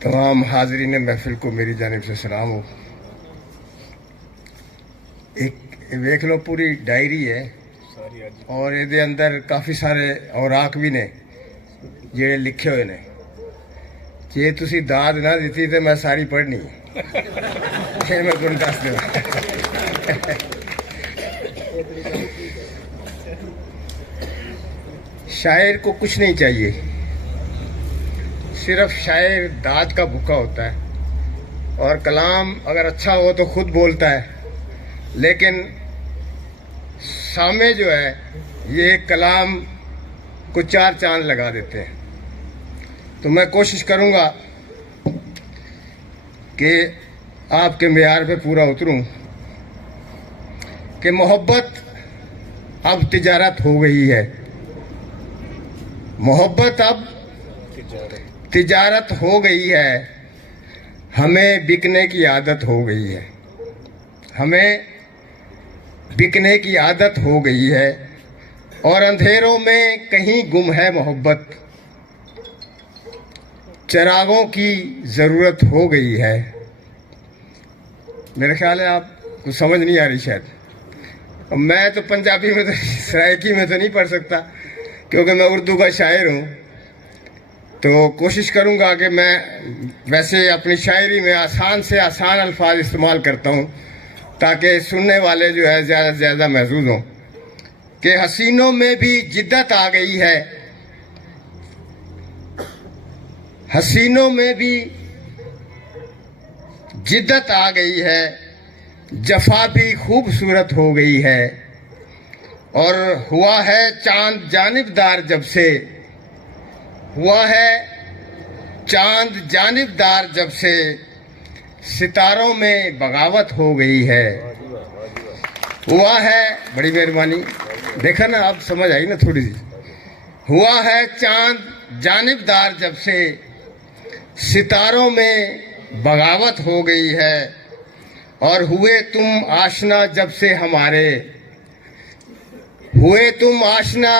تمام حاضرین محفل کو میری جانب سے سلام ہو. ایک ویکھ لو پوری ڈائری ہے اور یہ اندر کافی سارے اوراق بھی نے جڑے لکھے ہوئے نے. جی تسی داد نہ دیتی تو میں ساری پڑھنی پھر میں تمہیں دس دوں. شاعر کو کچھ نہیں چاہیے، صرف شاعر داد کا بھوکا ہوتا ہے، اور کلام اگر اچھا ہو تو خود بولتا ہے، لیکن سامع جو ہے یہ کلام کو چار چاند لگا دیتے ہیں. تو میں کوشش کروں گا کہ آپ کے معیار پہ پورا اتروں کہ محبت اب تجارت ہو گئی ہے. محبت اب تجارت ہو گئی ہے. ہمیں بکنے کی عادت ہو گئی ہے. ہمیں بکنے کی عادت ہو گئی ہے اور اندھیروں میں کہیں گم ہے محبت. چراغوں کی ضرورت ہو گئی ہے. میرا خیال ہے آپ کو سمجھ نہیں آ رہی شاید. میں تو پنجابی میں تو سرائکی میں تو نہیں پڑھ سکتا کیونکہ میں اردو کا شاعر ہوں. تو کوشش کروں گا کہ میں ویسے اپنی شاعری میں آسان سے آسان الفاظ استعمال کرتا ہوں تاکہ سننے والے جو ہے زیادہ سے زیادہ محظوظ ہوں. کہ حسینوں میں بھی جدت آ گئی ہے. حسینوں میں بھی جدت آ گئی ہے. جفا بھی خوبصورت ہو گئی ہے. اور ہوا ہے چاند جانبدار جب سے، ہوا ہے چاند جانبدار جب سے، ستاروں میں بغاوت ہو گئی ہے. ہوا ہے، بڑی مہربانی، دیکھا نا آپ سمجھ آئی نا تھوڑی سی. ہوا ہے چاند جانبدار جب سے، ستاروں میں بغاوت ہو گئی ہے. اور ہوئے تم آشنا جب سے ہمارے، ہوئے تم آشنا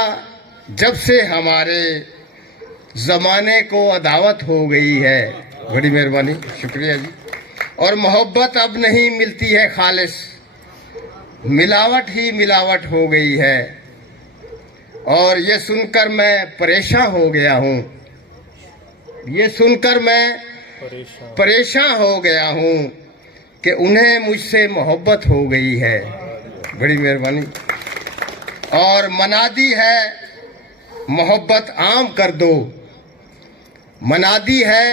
جب سے ہمارے، زمانے کو عداوت ہو گئی ہے. بڑی مہربانی، شکریہ جی. اور محبت اب نہیں ملتی ہے خالص، ملاوٹ ہی ملاوٹ ہو گئی ہے. اور یہ سن کر میں پریشان ہو گیا ہوں، یہ سن کر میں پریشان ہو گیا ہوں کہ انہیں مجھ سے محبت ہو گئی ہے. بڑی مہربانی. اور منادی ہے محبت عام کر دو، منادی ہے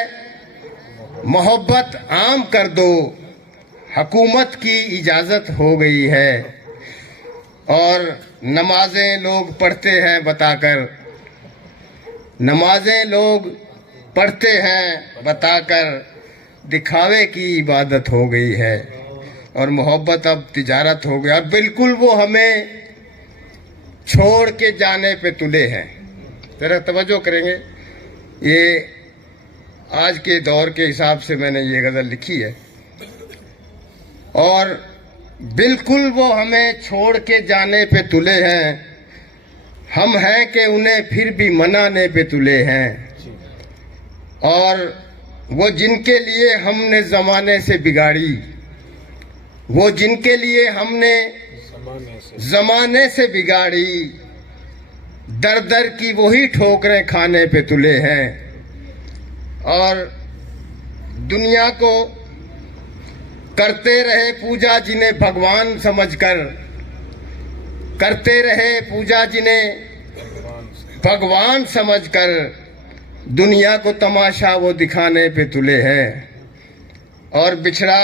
محبت عام کر دو، حکومت کی اجازت ہو گئی ہے. اور نمازیں لوگ پڑھتے ہیں بتا کر، نمازیں لوگ پڑھتے ہیں بتا کر، دکھاوے کی عبادت ہو گئی ہے. اور محبت اب تجارت ہو گئی. اور بالکل وہ ہمیں چھوڑ کے جانے پہ تلے ہیں. ذرا توجہ کریں گے، یہ آج کے دور کے حساب سے میں نے یہ غزل لکھی ہے. اور بالکل وہ ہمیں چھوڑ کے جانے پہ تلے ہیں. ہم ہیں کہ انہیں پھر بھی منانے پہ تلے ہیں. اور وہ جن کے لیے ہم نے زمانے سے بگاڑی، وہ جن کے لیے ہم نے زمانے سے بگاڑی، در در کی وہی ٹھوکریں کھانے پہ تلے ہیں. اور دنیا کو کرتے رہے پوجا جنہیں بھگوان سمجھ کر، کرتے رہے پوجا جنہیں بھگوان سمجھ کر، دنیا کو تماشا وہ دکھانے پہ تلے ہیں. اور بچھڑا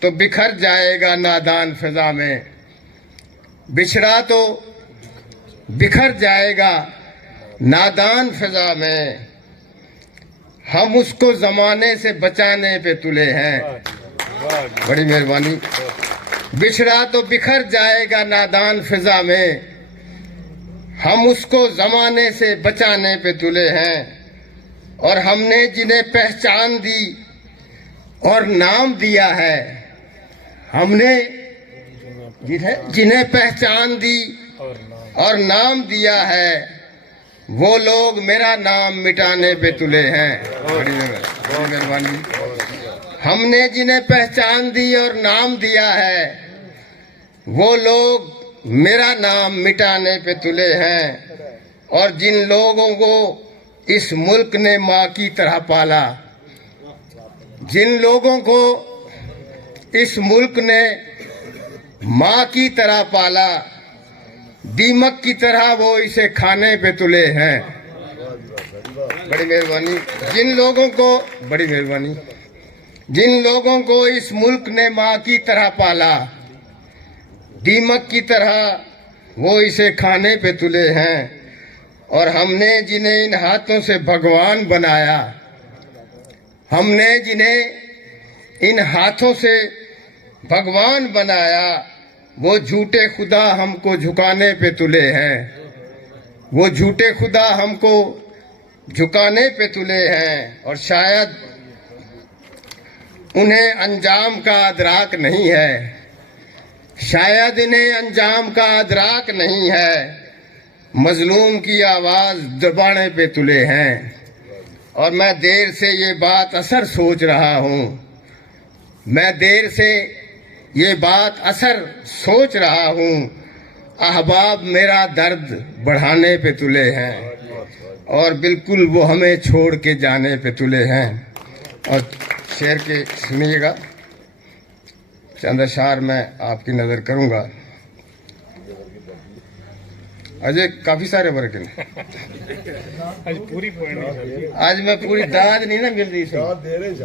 تو بکھر جائے گا نادان فضا میں، بچھڑا تو بکھر جائے گا نادان فضا میں، ہم اس کو زمانے سے بچانے پہ تلے ہیں. بڑی مہربانی. بچھڑا تو بکھر جائے گا نادان فضا میں، ہم اس کو زمانے سے بچانے پہ تلے ہیں. اور ہم نے جنہیں پہچان دی اور نام دیا ہے. ہم نے جنہیں پہچان دی اور نام دیا ہے وہ لوگ میرا نام مٹانے پہ تلے ہیں. بڑی مہربانی. ہم نے جنہیں پہچان دی اور نام دیا ہے وہ لوگ میرا نام مٹانے پہ تلے ہیں. اور جن لوگوں کو اس ملک نے ماں کی طرح پالا، جن لوگوں کو اس ملک نے ماں کی طرح پالا، دیمک کی طرح وہ اسے کھانے پہ تلے ہیں. بڑی مہربانی. جن لوگوں کو بڑی مہربانی جن لوگوں کو اس ملک نے ماں کی طرح پالا، دیمک کی طرح وہ اسے کھانے پہ تلے ہیں. اور ہم نے جنہیں ان ہاتھوں سے بھگوان بنایا، ہم نے جنہیں ان ہاتھوں سے بھگوان بنایا، وہ جھوٹے خدا ہم کو جھکانے پہ تلے ہیں. وہ جھوٹے خدا ہم کو جھکانے پہ تلے ہیں. اور شاید انہیں انجام کا ادراک نہیں ہے، شاید انہیں انجام کا ادراک نہیں ہے. مظلوم کی آواز دبانے پہ تلے ہیں. اور میں دیر سے یہ بات اثر سوچ رہا ہوں، میں دیر سے یہ بات اثر سوچ رہا ہوں. احباب میرا درد بڑھانے پہ تلے ہیں اور بالکل وہ ہمیں چھوڑ کے جانے پہ تلے ہیں. اور شعر کے سنیے گا، چند اشعار میں آپ کی نظر کروں گا. اجے کافی سارے ورک ہیں. آج میں پوری داد نہیں نا مل رہی سی.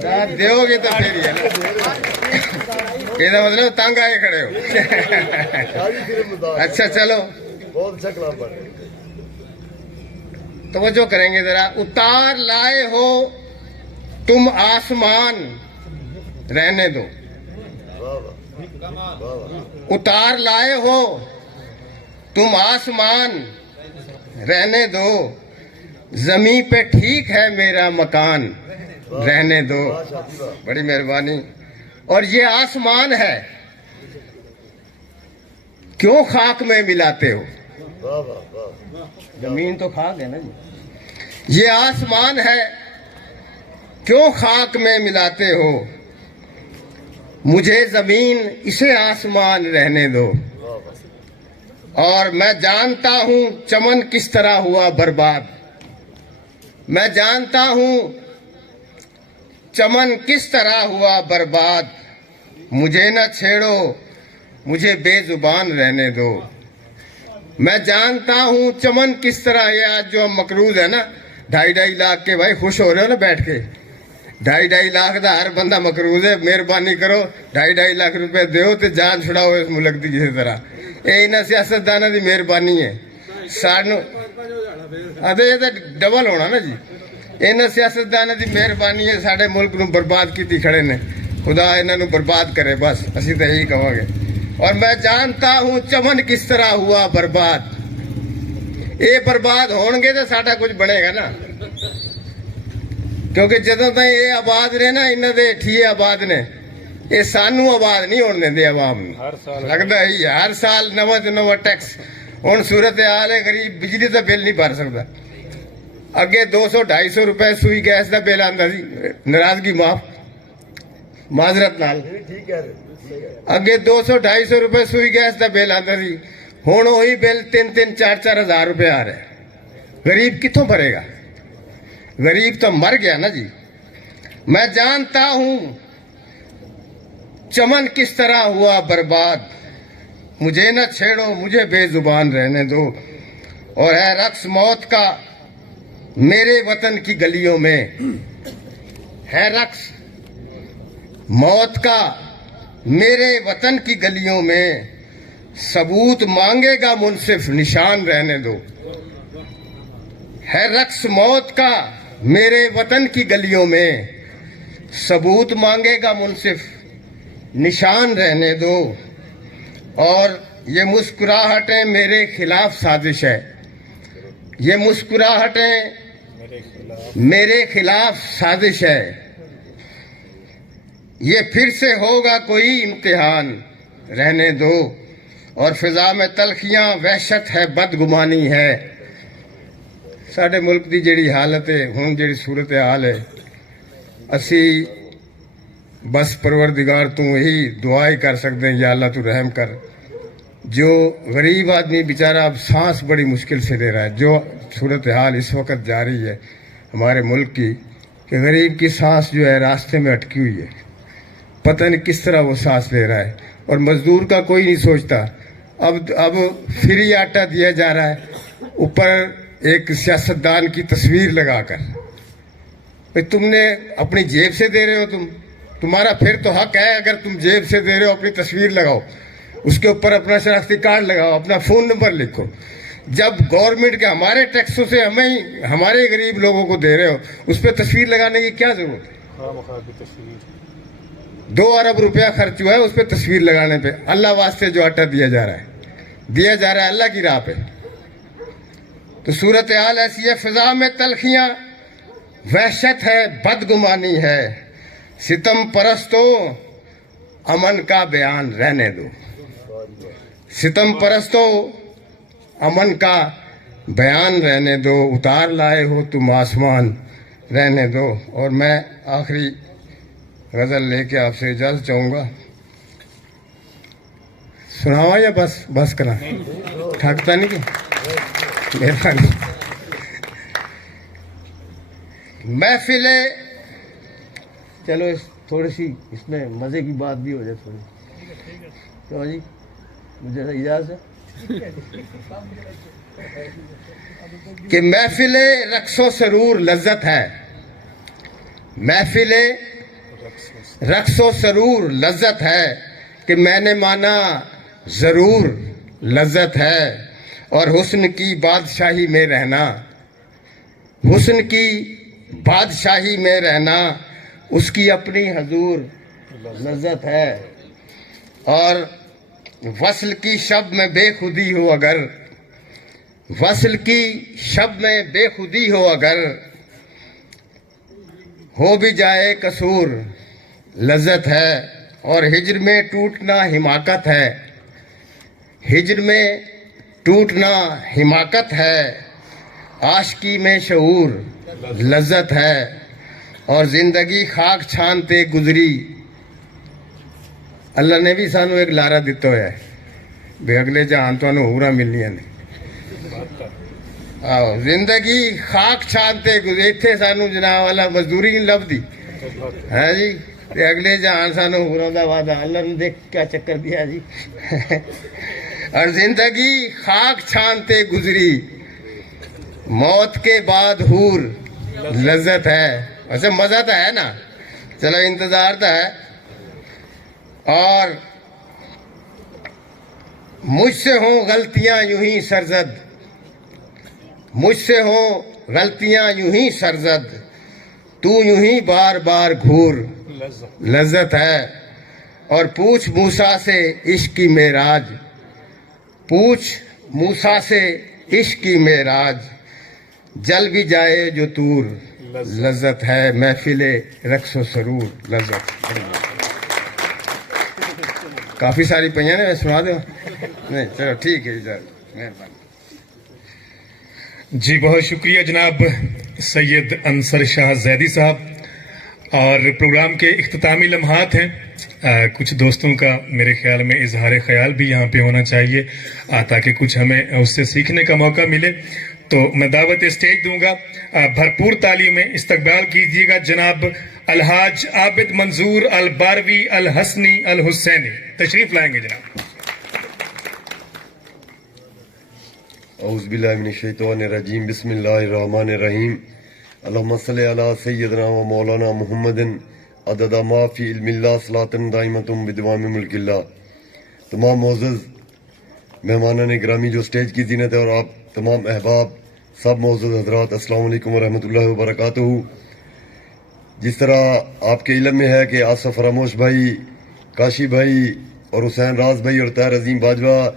داد دیو گے تو پھر ہی ہے نا. یہ مطلب تنگ آئے کھڑے ہو. اچھا چلو توجہ کریں گے ذرا. اتار لائے ہو تم آسمان رہنے دو. اتار لائے ہو تم آسمان رہنے دو. زمین پہ ٹھیک ہے میرا مکان رہنے دو. بڑی مہربانی. اور یہ آسمان ہے کیوں خاک میں ملاتے ہو؟ زمین تو خاک ہے نا جی. یہ آسمان ہے کیوں خاک میں ملاتے ہو؟ مجھے زمین اسے آسمان رہنے دو. اور میں جانتا ہوں چمن کس طرح ہوا برباد. میں جانتا ہوں چمن کس طرح ہوا برباد. مجھے نہ چھیڑو مجھے بے زبان رہنے دو. میں جانتا ہوں چمن کس طرح. یہ آج جو مقروض ہے نا 2.5 لاکھ کے، بھائی خوش ہو رہے ہو نا بیٹھ کے. 2.5 لاکھ دا ہر بندہ مقروض ہے. مہربانی کرو 2.5 لاکھ روپے دیو تو جان چھڑاؤ اس ملک دی. کسی طرح یہ انہاں سیاستداناں دی مہربانی ہے. سانو ادے یہ ڈبل ہونا نا جی. انہاں سیاستداناں دی مہربانی ہے. ساڈے ملک نو برباد کیتی کھڑے نے. خدا انہاں نو برباد کرے بس. اسی تو یہی کہاں گے. اور میں جانتا ہوں چمن کس طرح ہوا برباد. یہ برباد ہون گے تو ساڈا کچھ بنے گا نا. کیونکہ جدوں تک یہ آباد رہے نا انہاں دے ٹھیے آباد نے. یہ سانو آباد نہیں ہونے دیندے عوام نو. لگتا ہی ہے ہر سال نواں تو نواں ٹیکس. ہوں صورت حال ہے غریب بجلی کا بل نہیں بھر سکتا. اگے 200-250 روپے سوئی گیس کا بل آتا سی. ناراضگی معذرت نال اگے 200-250 روپے سوئی گیس کا بل آتا سی. ہوں وہی بل 3-4 ہزار روپے آ رہا ہے. غریب کتوں بھرے گا؟ غریب تو مر گیا نا جی. میں جانتا ہوں چمن کس طرح ہوا برباد. مجھے نہ چھیڑو مجھے بے زبان رہنے دو. اور ہے رقص موت کا میرے وطن کی گلیوں میں. ہے رقص موت کا میرے وطن کی گلیوں میں. ثبوت مانگے گا منصف نشان رہنے دو. ہے رقص موت کا میرے وطن کی گلیوں میں. ثبوت مانگے گا منصف نشان رہنے دو. اور یہ مسکراہٹیں میرے خلاف سازش ہے. یہ مسکراہٹیں میرے خلاف سازش ہے. یہ پھر سے ہوگا کوئی امتحان، رہنے دو، اور فضا میں تلخیاں وحشت ہے، بدگمانی ہے۔ ساڈے ملک دی جڑی حالت ہے ہن، جڑی صورت حال ہے، اسی بس پروردگار تو یہی دعا ہی کر سکتے ہیں، یا اللہ تو رحم کر۔ جو غریب آدمی بیچارہ اب سانس بڑی مشکل سے لے رہا ہے، جو صورت حال اس وقت جاری ہے ہمارے ملک کی، کہ غریب کی سانس جو ہے راستے میں اٹکی ہوئی ہے، پتہ نہیں کس طرح وہ سانس لے رہا ہے، اور مزدور کا کوئی نہیں سوچتا۔ اب فری آٹا دیا جا رہا ہے، اوپر ایک سیاستدان کی تصویر لگا کر۔ تم نے اپنی جیب سے دے رہے ہو، تمہارا پھر تو حق ہے، اگر تم جیب سے دے رہے ہو اپنی تصویر لگاؤ، اس کے اوپر اپنا شناختی کارڈ لگاؤ، اپنا فون نمبر لکھو۔ جب گورنمنٹ کے ہمارے ٹیکسوں سے ہمارے غریب لوگوں کو دے رہے ہو، اس پہ تصویر لگانے کی کیا ضرورت ہے؟ 2 ارب روپیہ خرچ ہوا ہے اس پہ تصویر لگانے پہ۔ اللہ واسطے جو آٹا دیا جا رہا ہے اللہ کی راہ پہ۔ تو صورتحال ایسی ہے، فضا میں تلخیاں وحشت ہے، بدگمانی ہے، ستم پرستو امن کا بیان رہنے دو، ستم پرستو امن کا بیان رہنے دو، اتار لائے ہو تم آسمان رہنے دو۔ اور میں آخری غزل لے کے آپ سے اجازت چاہوں گا، سناوا یا بس کرا؟ تھکتا نہیں کہ مہربانی۔ محفل، چلو تھوڑی سی اس میں مزے کی بات بھی ہو جائے تھوڑی، تو جی مجھے اجازت ہے کہ محفل رقص و سرور لذت ہے، محفل رقص و سرور لذت ہے، کہ میں نے مانا ضرور لذت ہے، اور حسن کی بادشاہی میں رہنا، حسن کی بادشاہی میں رہنا، اس کی اپنی حضور لذت ہے۔ اور وصل کی شب میں بے خودی ہو اگر، وصل کی شب میں بے خودی ہو اگر، ہو بھی جائے قصور لذت ہے۔ اور ہجر میں ٹوٹنا حماقت ہے، ہجر میں ٹوٹنا حماقت ہے، عاشقی میں شعور لذت ہے، اور زندگی خاک چھانتے گزری۔ اللہ نے بھی سانو ایک لارا دیتا ہوا ہے بے اگلے جہان تو ہورا ملنیاں نے، زندگی خاک چھانتے گزری، اتنے سانو جناب والا مزدوری نہیں لبھی ہے جی، اگلے جہان سانو ہورا دا وعدہ، اللہ نے دیکھ کیا چکر دیا جی۔ اور زندگی خاک چھانتے گزری، موت کے بعد حور لذت ہے۔ ویسے مزہ تو ہے نا، چلو انتظار تو ہے۔ اور مجھ سے ہوں غلطیاں یوں ہی سرزد، مجھ سے ہوں غلطیاں یوں ہی سرزد، تو یوں ہی بار بار گھور لذت ہے۔ اور پوچھ موسیٰ سے عشق کی معراج، پوچھ موسیٰ سے عشق کی معراج، جل بھی جائے جو طور لذت ہے، محفل رقص و سرور لذت۔ کافی ساری پہیاں نے، میں سنا دوں؟ نہیں چلو ٹھیک ہے، مہربانی۔ جی بہت شکریہ جناب سید انصر شاہ زیدی صاحب۔ اور پروگرام کے اختتامی لمحات ہیں، کچھ دوستوں کا میرے خیال میں اظہار خیال بھی یہاں پہ ہونا چاہیے تاکہ کچھ ہمیں اس سے سیکھنے کا موقع ملے۔ تو میں دعوت اسٹیج دوں گا، بھرپور تعلیم میں استقبال کیجیے گا جناب الحاج عابد منظور الباروی الحسنی الحسینی، تشریف لائیں گے جناب۔ اعوذ باللہ من الشیطان الرجیم، بسم اللہ الرحمن الرحیم، اللہم صلی علی سیدنا و مولانا محمد عدد ما فی علم اللہ صلاۃ دائمۃ بدوام ملک اللہ۔ تمام معزز مہمانان گرامی جو اسٹیج کی زینت ہے، اور آپ تمام احباب، سب معزز حضرات، السلام علیکم ورحمۃ اللہ وبرکاتہ۔ جس طرح آپ کے علم میں ہے کہ آصف فراموش بھائی، کاشی بھائی اور حسین راز بھائی اور طاہر عظیم باجوہ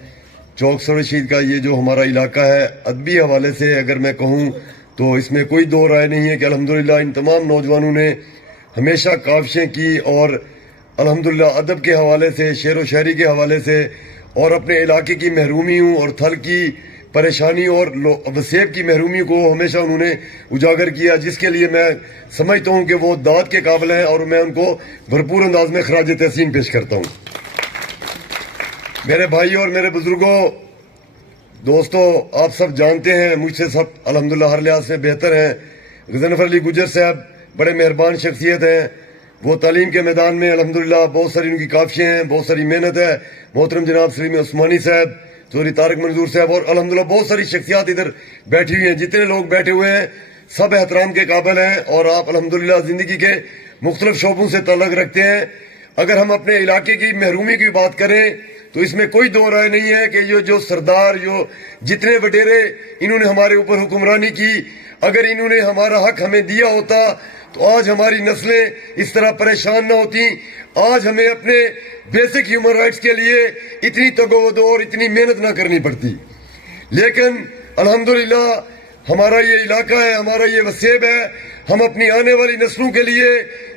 چوک سر رشید کا یہ جو ہمارا علاقہ ہے، ادبی حوالے سے اگر میں کہوں تو اس میں کوئی دو رائے نہیں ہے کہ الحمدللہ ان تمام نوجوانوں نے ہمیشہ کاوشیں کی اور الحمدللہ ادب کے حوالے سے، شعر و شاعری کے حوالے سے، اور اپنے علاقے کی محرومیوں اور تھل کی پریشانی اور وسیب کی محرومی کو ہمیشہ انہوں نے اجاگر کیا، جس کے لیے میں سمجھتا ہوں کہ وہ داد کے قابل ہیں، اور میں ان کو بھرپور انداز میں خراج تحسین پیش کرتا ہوں۔ میرے بھائی اور میرے بزرگوں، دوستو، آپ سب جانتے ہیں، مجھ سے سب الحمدللہ ہر لحاظ سے بہتر ہیں، غضنفر علی گجر صاحب بڑے مہربان شخصیت ہیں۔ وہ تعلیم کے میدان میں الحمدللہ بہت ساری ان کی کاوشیں ہیں، بہت ساری محنت ہے۔ محترم جناب سلیم عثمانی صاحب، چودھری طارق منظور صاحب، اور الحمدللہ بہت ساری شخصیات ادھر بیٹھی ہوئی ہیں۔ جتنے لوگ بیٹھے ہوئے ہیں سب احترام کے قابل ہیں، اور آپ الحمدللہ زندگی کے مختلف شعبوں سے تعلق رکھتے ہیں۔ اگر ہم اپنے علاقے کی محرومی کی بات کریں تو اس میں کوئی دو رائے نہیں ہے کہ یہ جو سردار، جو جتنے وڈیرے انہوں نے ہمارے اوپر حکمرانی کی، اگر انہوں نے ہمارا حق ہمیں دیا ہوتا تو آج ہماری نسلیں اس طرح پریشان نہ ہوتی، آج ہمیں اپنے بیسک ہیومن رائٹس کے لیے اتنی تگودو اور اتنی محنت نہ کرنی پڑتی۔ لیکن الحمدللہ ہمارا یہ علاقہ ہے، ہمارا یہ وسیب ہے، ہم اپنی آنے والی نسلوں کے لیے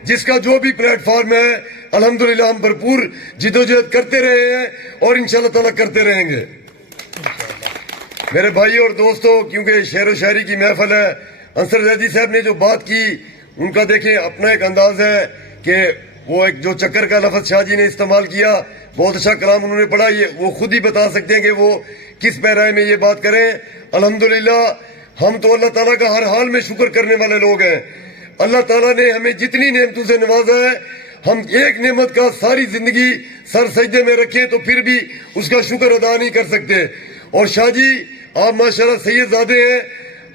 جس کا جو بھی پلیٹ فارم ہے الحمدللہ ہم بھرپور جدوجہد کرتے رہے ہیں اور انشاءاللہ تعالیٰ کرتے رہیں گے۔ میرے بھائی اور دوستو، کیونکہ شعر و شاعری کی محفل ہے، انصر زیدی صاحب نے جو بات کی ان کا دیکھیں اپنا ایک انداز ہے کہ وہ ایک جو چکر کا لفظ شاہ جی نے استعمال کیا، بہت اچھا کلام انہوں نے پڑھا، یہ وہ خود ہی بتا سکتے ہیں کہ وہ کس پیرائے میں یہ بات کریں۔ الحمدللہ ہم تو اللہ تعالیٰ کا ہر حال میں شکر کرنے والے لوگ ہیں۔ اللہ تعالیٰ نے ہمیں جتنی نعمتوں سے نوازا ہے، ہم ایک نعمت کا ساری زندگی سر سجدے میں رکھیں تو پھر بھی اس کا شکر ادا نہیں کر سکتے۔ اور شاہ جی آپ ماشاءاللہ سید زادے ہیں،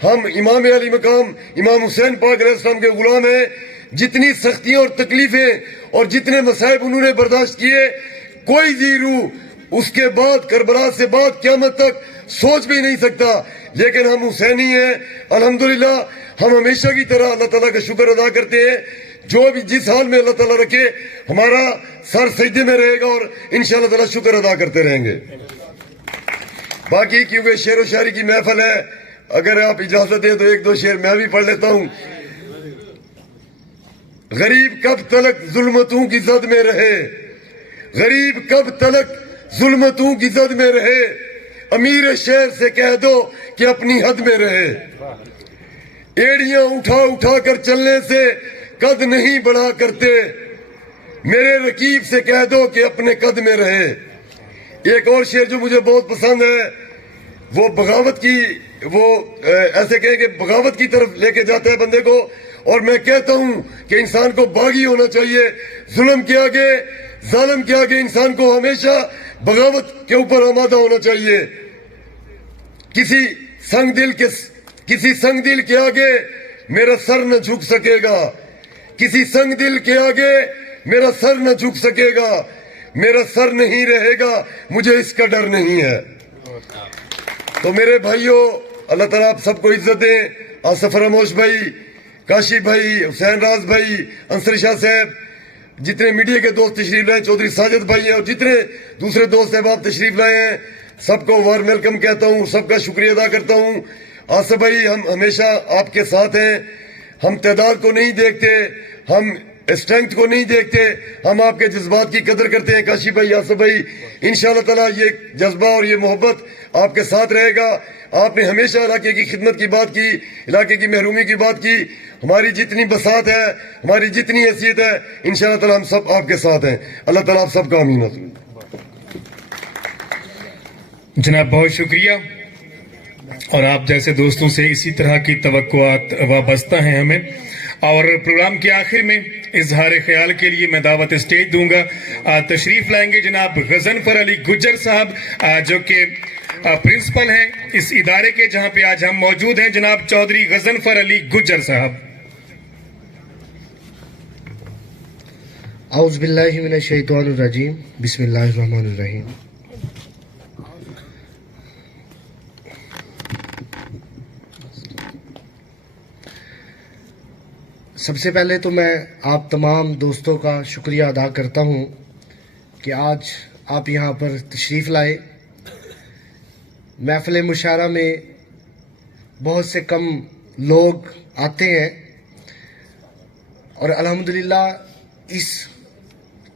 ہم امام علی مقام امام حسین پاک علیہ السلام کے غلام ہیں۔ جتنی سختیاں اور تکلیفیں اور جتنے مصائب انہوں نے برداشت کیے، کوئی ذی روح اس کے بعد کربلا سے بعد قیامت تک سوچ بھی نہیں سکتا۔ لیکن ہم حسینی ہیں، الحمدللہ ہم ہمیشہ کی طرح اللہ تعالیٰ کا شکر ادا کرتے ہیں۔ جو بھی جس حال میں اللہ تعالیٰ رکھے ہمارا سر سجدے میں رہے گا اور انشاءاللہ تعالیٰ شکر ادا کرتے رہیں گے۔ باقی کیونکہ شعر و شاعری کی محفل ہے، اگر آپ اجازت دیں تو ایک دو شعر میں بھی پڑھ لیتا ہوں۔ غریب کب تلک ظلمتوں کی زد میں رہے، غریب کب تلک ظلمتوں کی زد میں رہے، امیر شہر سے کہہ دو کہ اپنی حد میں رہے، ایڑیاں اٹھا اٹھا کر چلنے سے قد نہیں بڑھا کرتے، میرے رقیب سے کہہ دو کہ اپنے قد میں رہے۔ ایک اور شعر جو مجھے بہت پسند ہے، وہ بغاوت کی، وہ ایسے کہیں کہ بغاوت کی طرف لے کے جاتا ہے بندے کو، اور میں کہتا ہوں کہ انسان کو باغی ہونا چاہیے، ظلم کے آگے، ظالم کے آگے انسان کو ہمیشہ بغاوت کے اوپر آمادہ ہونا چاہیے۔ کسی سنگ دل کے آگے میرا سر نہ جھک سکے گا، کسی سنگ دل کے آگے میرا سر نہ جھک سکے گا، میرا سر نہیں رہے گا، مجھے اس کا ڈر نہیں ہے۔ تو میرے بھائیوں، اللہ تعالیٰ آپ سب کو عزت دیں۔ آصف فراموش بھائی، کاشی بھائی، حسین راز بھائی، انصر شاہ صاحب، جتنے میڈیا کے دوست تشریف لائے، چودھری ساجد بھائی ہیں، اور جتنے دوسرے دوست احباب تشریف لائے ہیں، سب کو وارم ویلکم کہتا ہوں، سب کا شکریہ ادا کرتا ہوں۔ آصف بھائی، ہم ہمیشہ آپ کے ساتھ ہیں، ہم تعداد کو نہیں دیکھتے، ہم اسٹرینتھ کو نہیں دیکھتے، ہم آپ کے جذبات کی قدر کرتے ہیں۔ کاشی بھائی، آصف بھائی، انشاءاللہ تعالیٰ یہ جذبہ اور یہ محبت آپ کے ساتھ رہے گا۔ آپ نے ہمیشہ علاقے کی خدمت کی بات کی، علاقے کی محرومی کی بات کی، ہماری جتنی بساط ہے، ہماری جتنی حیثیت ہے، انشاءاللہ تعالیٰ ہم سب آپ کے ساتھ ہیں۔ اللہ تعالیٰ آپ سب کا آمین۔ جناب بہت شکریہ، اور آپ جیسے دوستوں سے اسی طرح کی توقعات وابستہ ہیں ہمیں۔ اور پروگرام کے آخر میں اظہار خیال کے لیے میں دعوت اسٹیج دوں گا، تشریف لائیں گے جناب غضنفر علی گجر صاحب، جو کہ پرنسپل ہیں اس ادارے کے جہاں پہ آج ہم موجود ہیں، جناب چودھری غضنفر علی گجر صاحب۔ اعوذ باللہ من الشیطان الرجیم، بسم اللہ الرحمن الرحیم۔ سب سے پہلے تو میں آپ تمام دوستوں کا شکریہ ادا کرتا ہوں کہ آج آپ یہاں پر تشریف لائے۔ محفل مشاعرہ میں بہت سے کم لوگ آتے ہیں، اور الحمدللہ اس